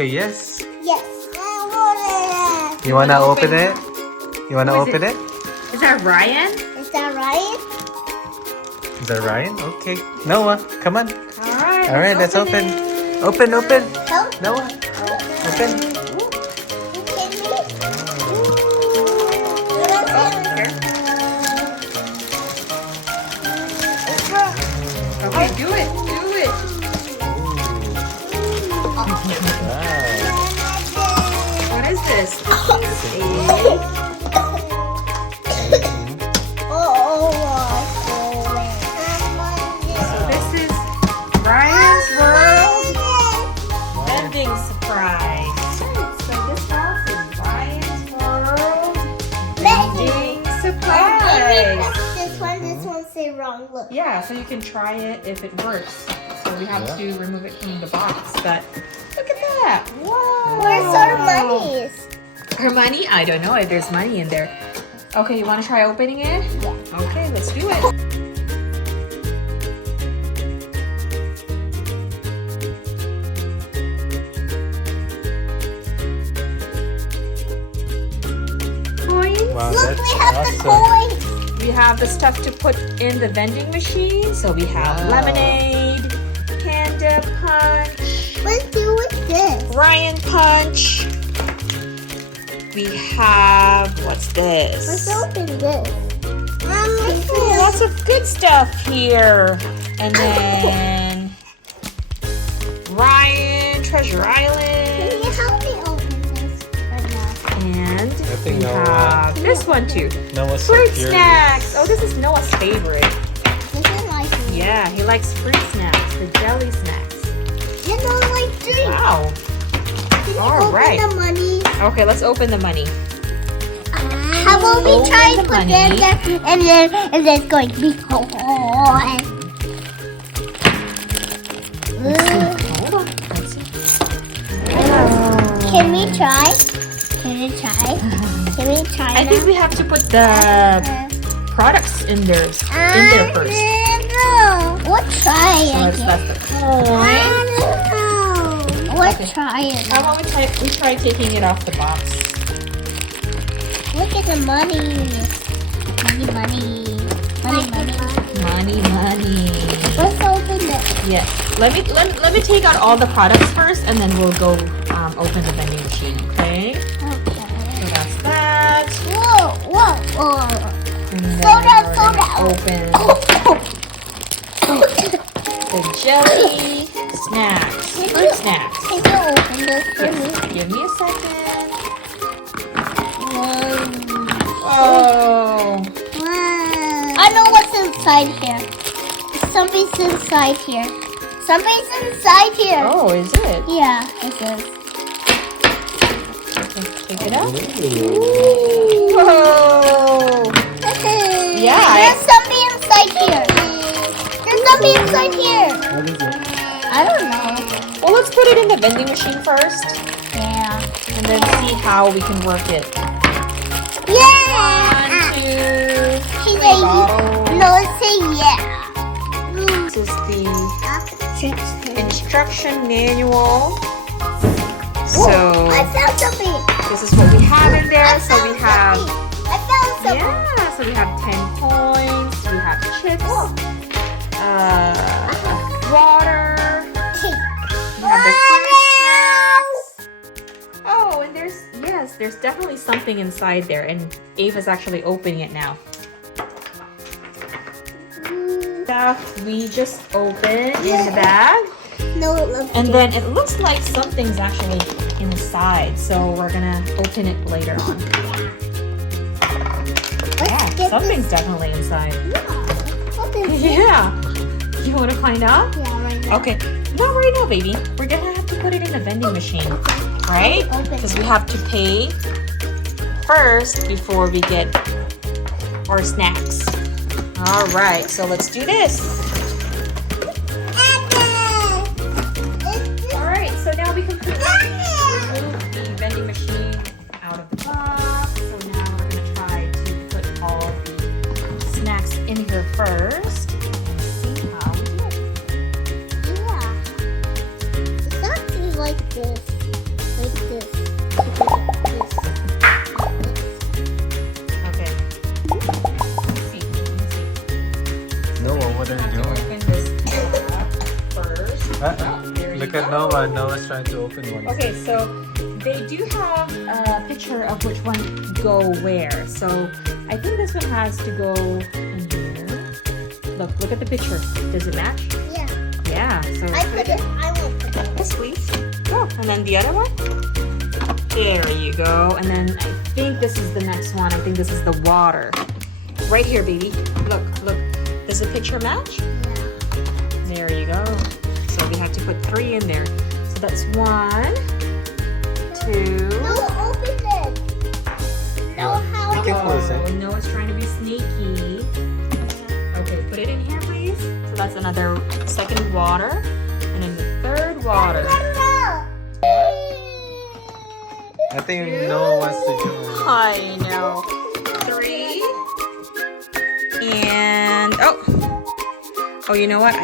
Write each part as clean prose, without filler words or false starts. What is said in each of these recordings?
say yes. Yes. You wanna open it? You wanna open it? Is that Ryan? Is that right? Is that Ryan? Okay. Noah, come on. Alright. Alright, let's open. Open, open. Help. Noah, open. You kidding me? Okay, do it. Do it. What is this? This is Ryan's World Vending Surprise. So this box is Ryan's World Vending Surprise. This one say wrong. Look. Yeah, so you can try it if it works. So we have to remove it from the box, but look at that. Whoa. Where's our monies? Her money? I don't know if there's money in there. Okay, you want to try opening it? Yeah. Okay, let's do it. Coins. Wow, Look, that's we have awesome. the coins. We have the stuff to put in the vending machine. So we have lemonade, Panda Punch, Let's do with this. Ryan Punch. We have, what's this? Let's open this. Oh, lots of good stuff here. And then Ryan, Treasure Can Island. you help me open this? And think we Noah- have this one too. Noah's so Fruit curious. snacks. Oh, this is Noah's favorite. This is my favorite. Yeah, he likes fruit snacks, the jelly snacks. You don't like drinks. Wow. Can you All open right. the money? Okay, let's open the money. How about we Open try the and put money. them there and then it's going to be cold. Hold on. Let's see. Can we try? Can we try? Can we try? I think we have to put the products in there first. We'll try So it. that's the coin. We'll Okay. try it. How about we try taking it off the box? Look at the money. Money. Money. Let's open it. Yeah. Let me take out all the products first, and then we'll go open the vending machine. Okay. Okay. So that's that. Whoa. And then Slow down, we're slow gonna down. Open the jelly snacks. Fruit snacks. Can you open this for me? Yes. Give me a second. Wow. Oh. I know what's inside here. Somebody's inside here. Somebody's inside here. Oh, is it? Yeah, it is. Okay, take it out. Whoa. Yeah. There's somebody inside here. There's somebody inside here. What is it? I don't know. Well, let's put it in the vending machine first, Yeah. and then see how we can work it. Yeah. 1, 2, She 3 say bottles. no, say yeah. This is the instruction manual. So I found something. this is what we have in there. So we have, I found something. yeah, so we have 10 coins, we have chips, water, we have the fruit snacks. Oh, and there's definitely something inside there, and Ava's actually opening it now. Stuff we just opened in the bag. No, it looks And then it looks like something's actually inside, so we're gonna open it later on. Yeah, get something's definitely inside. What is it? Yeah. You wanna find out? Yeah, right now. Okay. Not right now, baby. We're gonna have to put it in the vending machine, right? Open. Because we have to pay first before we get our snacks. All right, so let's do this. All right, so now we completely remove the vending machine out of the box. So now we're gonna try to put all the snacks in here first and see how we do it. Yeah. It's actually like this. Noah's trying to open one. Okay, so they do have a picture of which one go where. So I think this one has to go in here. Look at the picture. Does it match? Yeah. Yeah. So I put it. I will put it. yes, please. Go. And then the other one. There you go. And then I think this is the next one. I think this is the water. Right here, baby. Look. Does the picture match? Yeah. There you go. So we have to put 3 in there. So that's 1, 2. No, open it. No, how? You can close it. Oh, Noah's trying to be sneaky. Okay, put it in here, please. So that's another second water. And then the third water. I think Noah wants to join. I know. 3. And oh, you know what?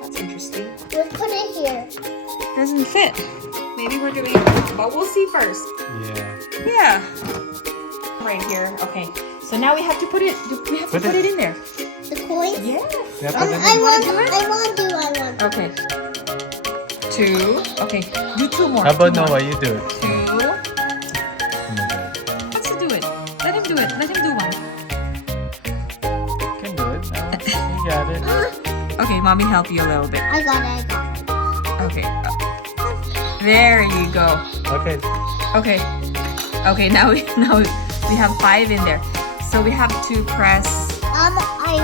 That's interesting. Let's put it here. Doesn't fit. Maybe we're doing, but we'll see first. Yeah. Right here. Okay. So now we have to put it. We have to put it in there. The coins? Yeah. I want to. Okay. 2. Okay. Do 2 more. How about 2 more. Noah? You do it. 2. Oh my God. Let's do it. Let him do it. Let him do one. You can do it. You got it. Okay, mommy help you a little bit. I got it. Okay. There you go. Okay. Okay, now we have 5 in there. So we have to press. I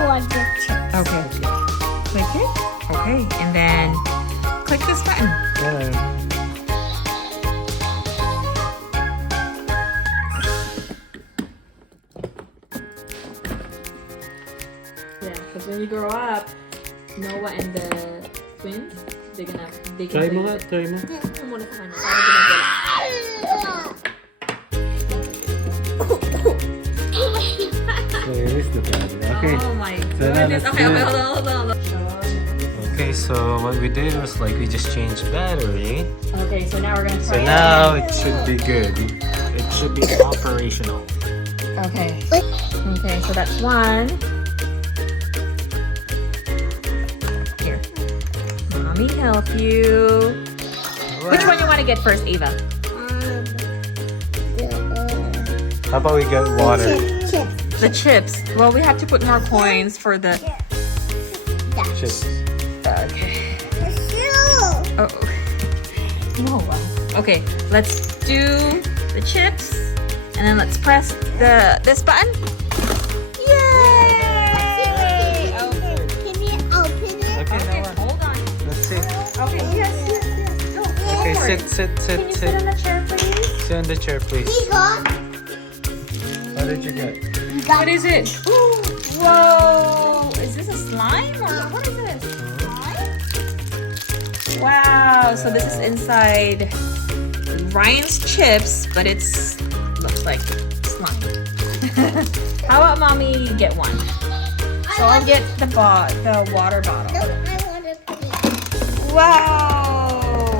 want the chips. Okay. Click it. Okay, and then click this button. Yeah. Yeah, because when you grow up, Noah and the twins, they can Try mo play. nga. Try mo. Yung muna sa kanya, para ginagawa. There is the battery. Okay. Oh my So now goodness. let's Okay, do it. hold on. Okay, so what we did was like we just changed battery. Okay, so now we're gonna try So now it should be good. It should be operational. Okay. Okay, so that's 1. Here. Mommy help you. Which one you want to get first, Ava? How about we get water? Chips. The chips. Well, we have to put more coins for the... Chips. Okay. Shoe. Oh. Noah. Okay, let's do the chips. And then let's press this button. Yay! Can you open it? Okay, Okay, Noah. hold on. Let's see. Okay, yes. Go Okay, for it. sit. Can you sit on the chair, please? Sit on the chair, please. We got. What did you get? What is it? Whoa! Is this a slime or what is this? Wow! So this is inside Ryan's chips, but it's looks like slime. How about mommy get one? So I'll get the water No, bottle. I want to put it. Wow!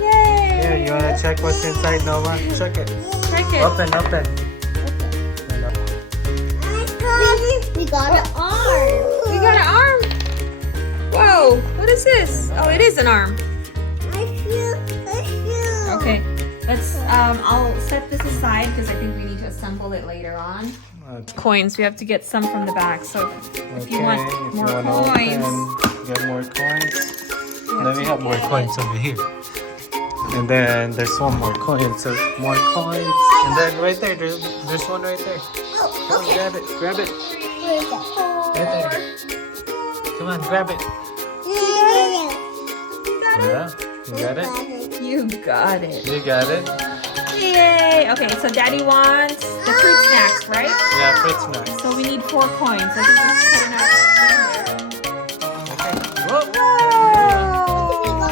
Yay! Here, you wanna check what's inside, Noah? Check it. Check it. Open. We got an arm. We got an arm. Whoa! What is this? Oh, it is an arm. I feel. Okay, let's. I'll set this aside because I think we need to assemble it later on. Coins. We have to get some from the back. So if you want more coins, get more coins. Then we have more coins over here. And then there's one more coin. So more coins. And then right there, there's one right there. Oh, okay. Grab it. Where is that? Right there. Come on, grab it. Yeah, you got it? you got it. You got it? Yay! Okay, so Daddy wants the fruit snacks, right? Yeah, fruit snacks. So we need 4 coins. I think we're putting Okay. Whoa.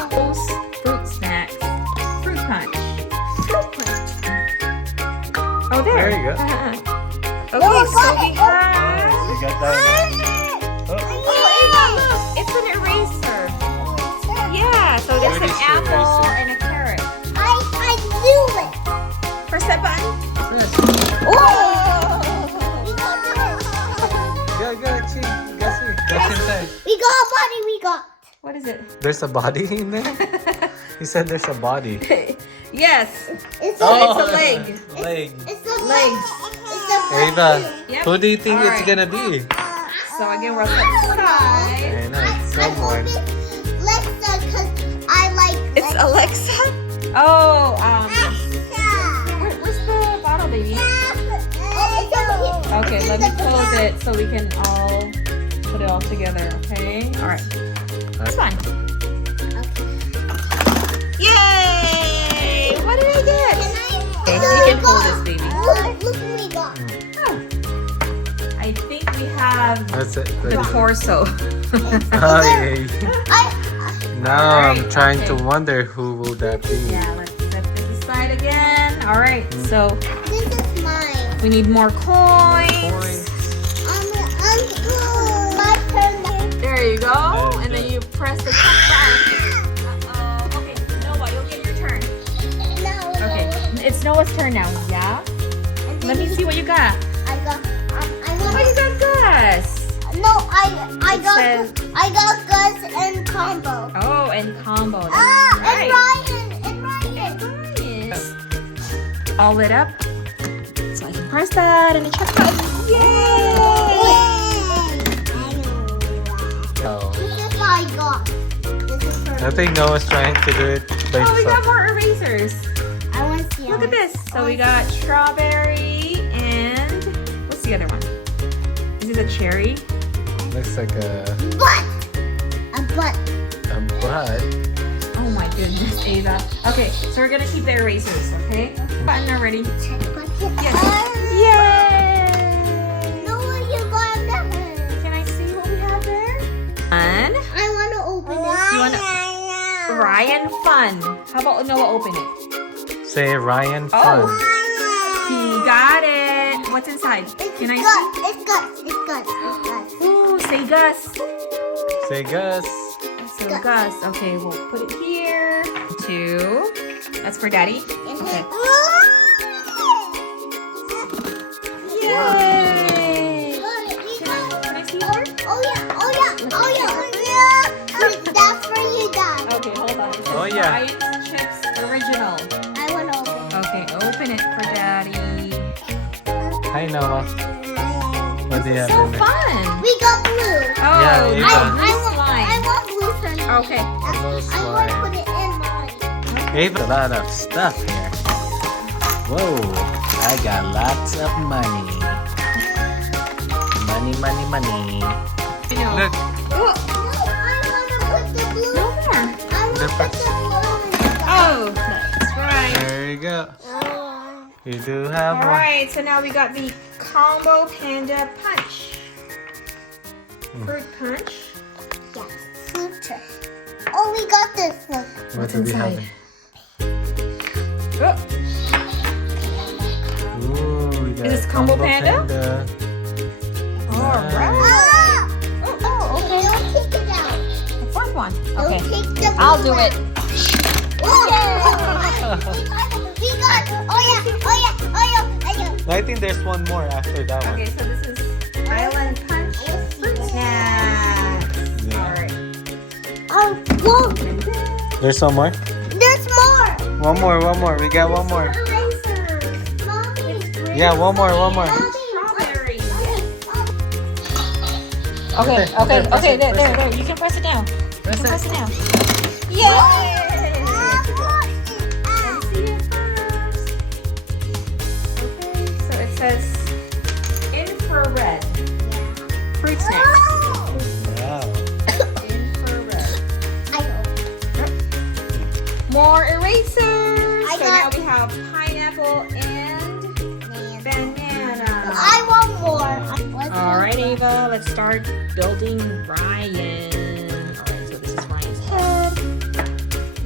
those fruit snacks. Fruit punch. Oh, there. There you go. Okay, so we have. Oh, you got that one. Oh, Oh, Ava, look! It's an eraser. Yeah, so there's an What is your apple eraser? and a carrot. I knew it. Press that button. Oh! go, see. That's inside. We got a buddy. We got. What is it? There's a body in there? He said there's a body. Yes. It's Oh, a, it's a leg. Leg. it's a Legs. It's a Ava, Yep. who do you think it's Alright. gonna be? So again, we're outside. I know, it's someone. Alexa, because I like It's Alexa. Oh, where's the bottle, baby? Oh, it's over here. Okay, let me close it so we can all put it all together. Okay. All right. That's fine. Yay! What did I get? Okay, we can pull this, baby. Look what we got. Oh. I think we have That's it. the torso. Oh, yeah. Now I'm Alright, trying okay. to wonder who will that be. Yeah, let's set this aside again. All right, so This is mine. we need more coins. Coins. My turn. There you go. And then you press the check button. Uh-oh. Okay, Noah, you'll get your turn. No. Okay, it's Noah's turn now. Yeah? Let me see what you got. I got. I Oh, want. you got Gus. No, I says- got Gus and Combo. Oh, and Combo. That's And right. Ryan. And Ryan. Nice. All lit up. So I can press that and the check button. Yay! Oh. This is what I got. This is for I think Noah's trying to do it by Oh, we got himself. more erasers. I want to see. Look at this. So we got strawberry and what's the other one? Is it a cherry? Looks like a Butt. A butt. butt. Oh my goodness, Ava. Okay, so we're gonna keep the erasers, okay? Button already. Check bucket. Yes. Yay! No, you got that. Can I see what we have there? Fun. I want to open it. You wanna Ryan Fun. How about Noah open it? Say Ryan Oh. Fun. He got it. What's inside? Can I see? It's Gus. It's Gus. It's Gus. Ooh, say Gus. Say Gus. So Gus. Okay, we'll put it here. 2. That's for Daddy. Okay. Yay! Can I see more? Oh yeah, oh yeah, oh yeah. That's for you, Dad. Okay, hold on. It says Oh, yeah. Ryan's Chips Original. I want to open. Okay, open it for Daddy. Hi Noah. What do you have So in there? fun! We got blue. Oh, Yeah, you Ava. got I blue want slime. blue for now. Okay. I want to slime. put it in mine. Ava, a lot of stuff here. Whoa, I got lots of money. Money, money, money. You know. Look, Oh, No, I want to put the blue. no more. I want to put the blue in the Oh, that's right. there you go. You do have All one. right, so now we got the Combo Panda Punch. Fruit punch. Yeah, fruit. Oh, we got this. Look. What do we have? Oh, Ooh, we got Is this Combo Panda? all right. Ah! Oh, okay. Don't take it out. The fourth one. Don't Okay. take the I'll blue do it. out. Oh, we got. Oh yeah. Oh yeah. Oh yeah. Oh yeah. I think there's one more after that one. Okay, so this is Island Punch Fruit Snacks. Yeah. All right. Oh, whoa. And then There's one more? There's more. One more, one more. We got one more. erasers. Mommy. Yeah, one more, one more. Strawberry. Okay, Okay, press it, there. press it. You can press it down. Press it. Press it down. Yay! Let's see it first. Okay, so it says infrared fruit snacks. Wow. Infrared. More erasers. I So now got- we have pineapple and banana. I want more. All right, Ava, let's start building Ryan. All right, so this is Ryan's head.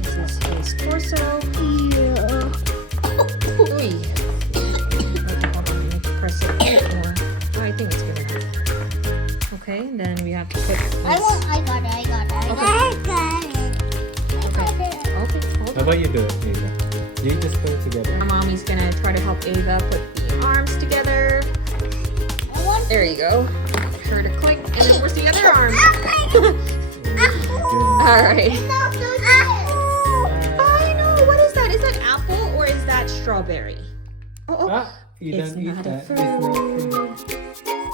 This is his torso. Ooh. Okay, hold on, I need to press it more. Oh, I think it's good enough. Okay, and then we have to put this. I got it. I got it. I got it. Okay, hold How on. about you do it, Ava? You just put it together. Mommy's gonna try to help Ava put the arms together. I want There you go. Her to click. And then where's the other arm? All right. No, those I know. What is that? Is that apple or is that strawberry? Oh, Ah, you It's don't eat not a that. It's no food.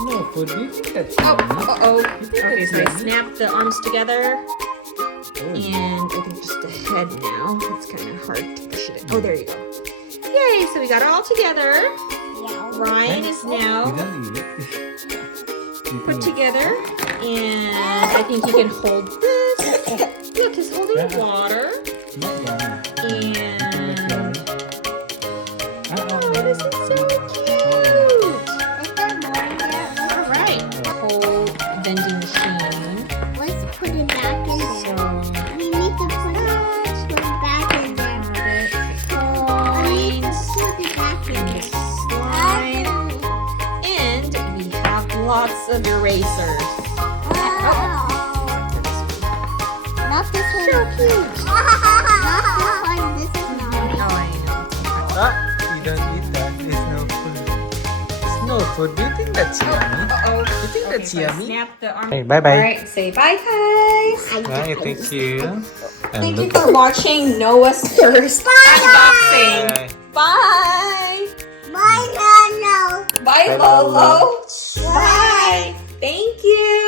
No food. Do you think that's yummy? uh-oh. You think Okay, that's so I yummy? snap the arms together. Oh, And I think just the head now. It's kind of hard to push it in. Oh, there you go. Yay, so we got it all together. Ryan is You now don't eat it. You put think- together. And I think you can hold this. Look, he's holding Yeah. water. Not yummy. And Ah, oh, this is so cute. Is there more in there? All right, whole vending machine. Let's put it back in So there. We need to put it back in there. We need to put it back in there. slime, and we have lots of erasers. Not this one. So cute. Not this one. This is not. Oh, I know. Ah, you don't eat that. It's no food. It's no food. Do you think that's yummy? Uh-oh. You think that's So I yummy? snap the arm. Hey, bye-bye. All right, say bye, guys. Bye, thank you. And Thank you look- for watching Noah's first unboxing. Bye. Bye. Bye, Nano. Bye, Bye, Lolo. Lolo. Bye. Thank you.